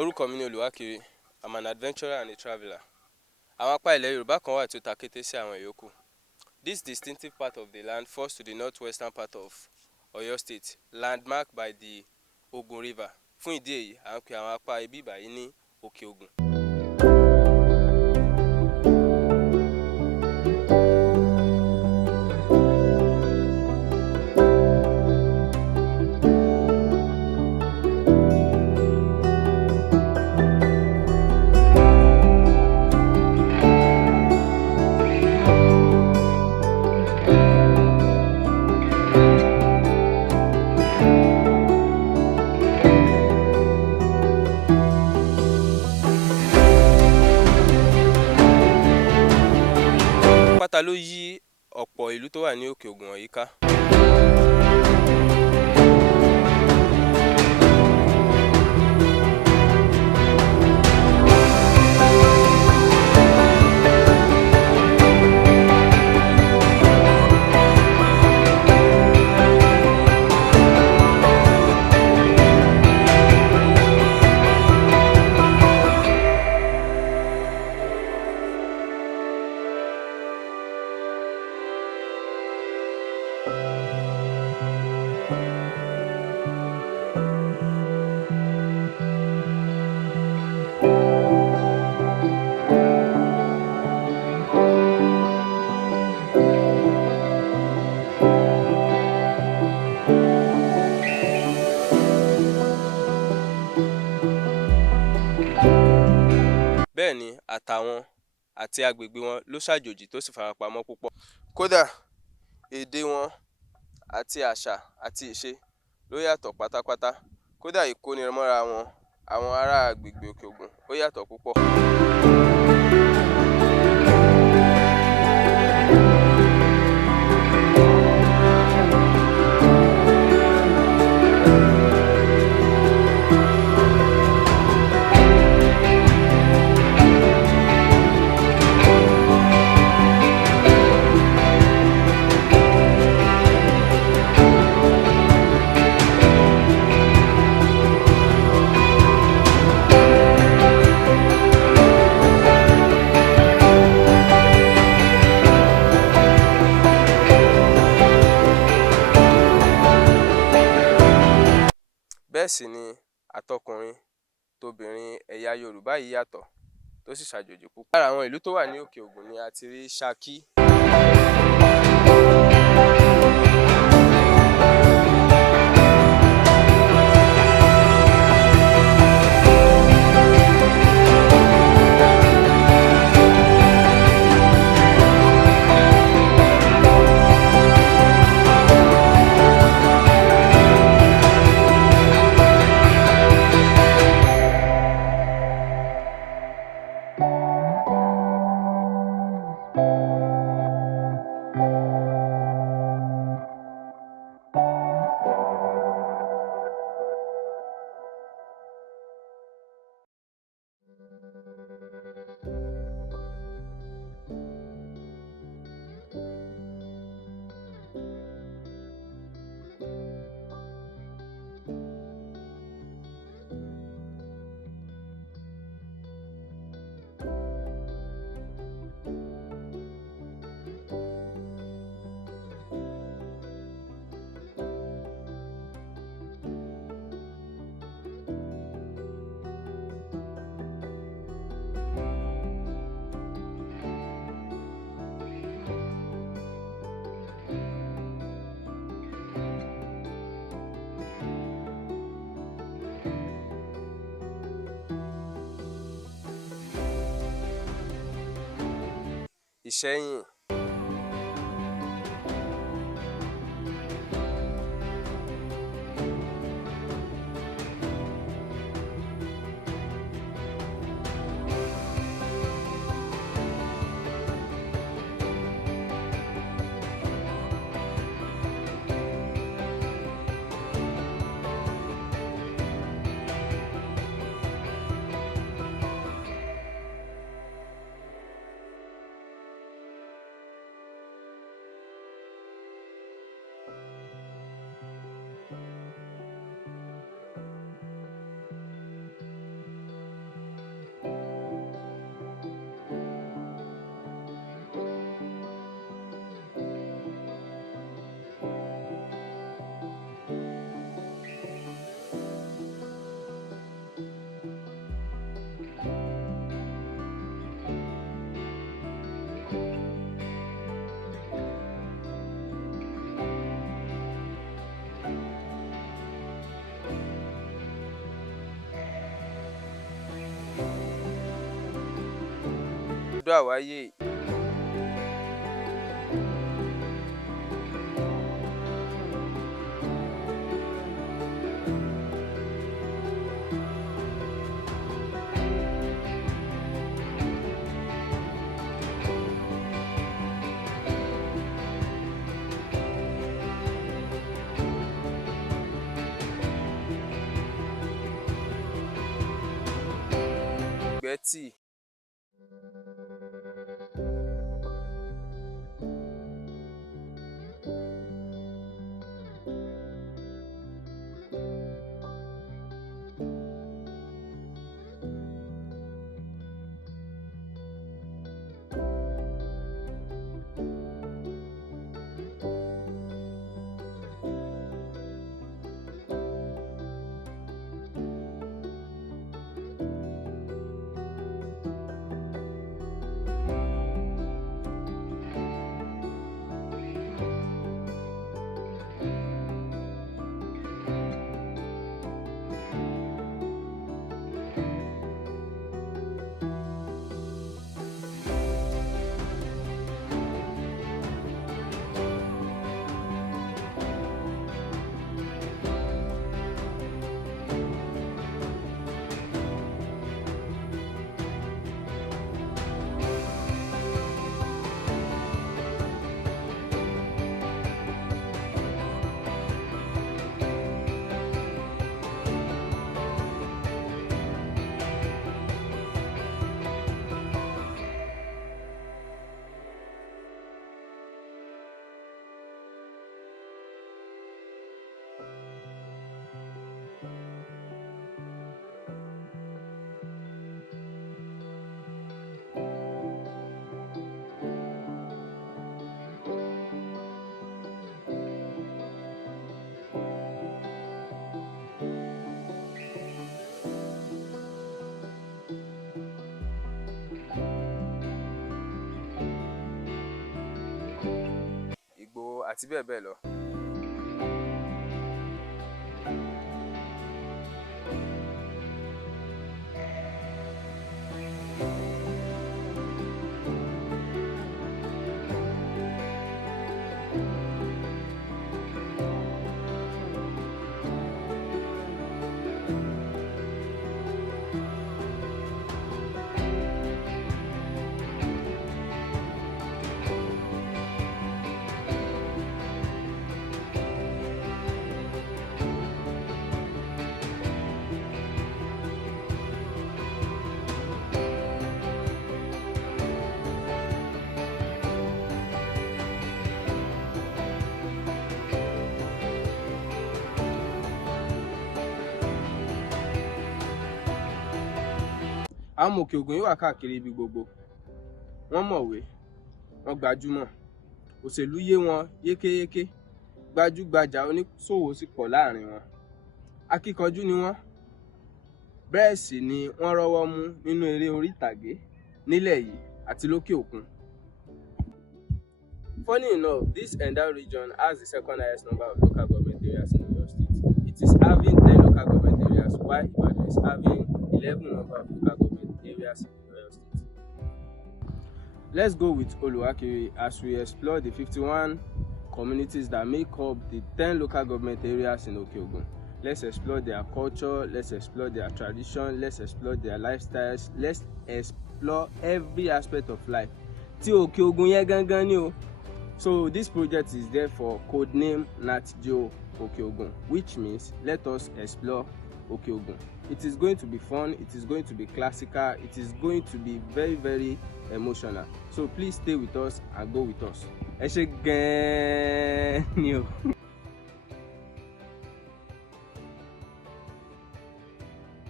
Orúkọ mi ni Oluwakiri. I'm an adventurer and a traveler. Àwọn apá ilẹ̀ Yorùbá kan wà tí ó ta kété sí àwọn ìyókù. This distinctive part of the land falls to the northwestern part of Oyo State, landmarked by the Ogun River. Fún ìdí èyí, à ń pe àwọn apá ibí báyìí ní Oke-Ogun. Àpáta ló yí ọ̀pọ̀ ìlú tó wà ní Oke-Ogun wọ̀nyí ká. Bẹ́ẹ̀ ni àtàwọn àti agbègbè wọn ló ṣàjòjì tó sì farapamọ́ púpọ̀. Kódà èdè wọn àti àṣà àti ìṣe ló yàtọ̀ pátápátá. Kódà ìkónimọ́ra wọn àwọn ará agbègbè Oke-Ogun ó yàtọ̀ púpọ̀. Bẹ́ẹ̀ sì ni àtọkùnrin tóbìnrin ẹ̀yà Yorùbá yìí yàtọ̀ tó sì ṣàjòjì púpọ̀. Lára àwọn ìlú tó wà ní Oke-Ogun ni a ti rí Ṣakí. Ìṣẹ́yìn. àdúrà wáyé. Gbẹ́tì. Àti bẹ́ẹ̀ bẹ́ẹ̀ lọ. Àwọn ọmọ Òkè-Ògùn yìí wà káàkiri ibi gbogbo. Wọ́n mọ̀wé, wọ́n gbajúmọ̀, òṣèlú yé wọn yékéyéké, gbajúgbajà oníṣòwò sì pọ̀ láàrin wọn. Akíkanjú ni wọ́n, bẹ́ẹ̀ sì ni wọ́n rọ́wọ́ mú nínú eré orí ìtàgé nílẹ̀ yìí àti lókè òkun. Funny enough, this entire region has the second highest number of local government areas in Oyo State. It is having 10 local government areas, while Ibadan is having 11 number of local government areas in Oyo State. Let's go with Oluwakiri as we explore the 51 communities that make up the 10 local government areas in Oke-Ogun. Let's explore their culture, let's explore their tradition, let's explore their lifestyles, let's explore every aspect of life. Tí Oke-Ogun yẹn gangan ni o. So this project is therefore codenamed Natgeo Oke-Ogun, which means let us explore Oke-Ogun. It is going to be fun, it is going to be classical, it is going to be very, very emotional. So please stay with us and go with us. Ẹ ṣé gan-an ni o.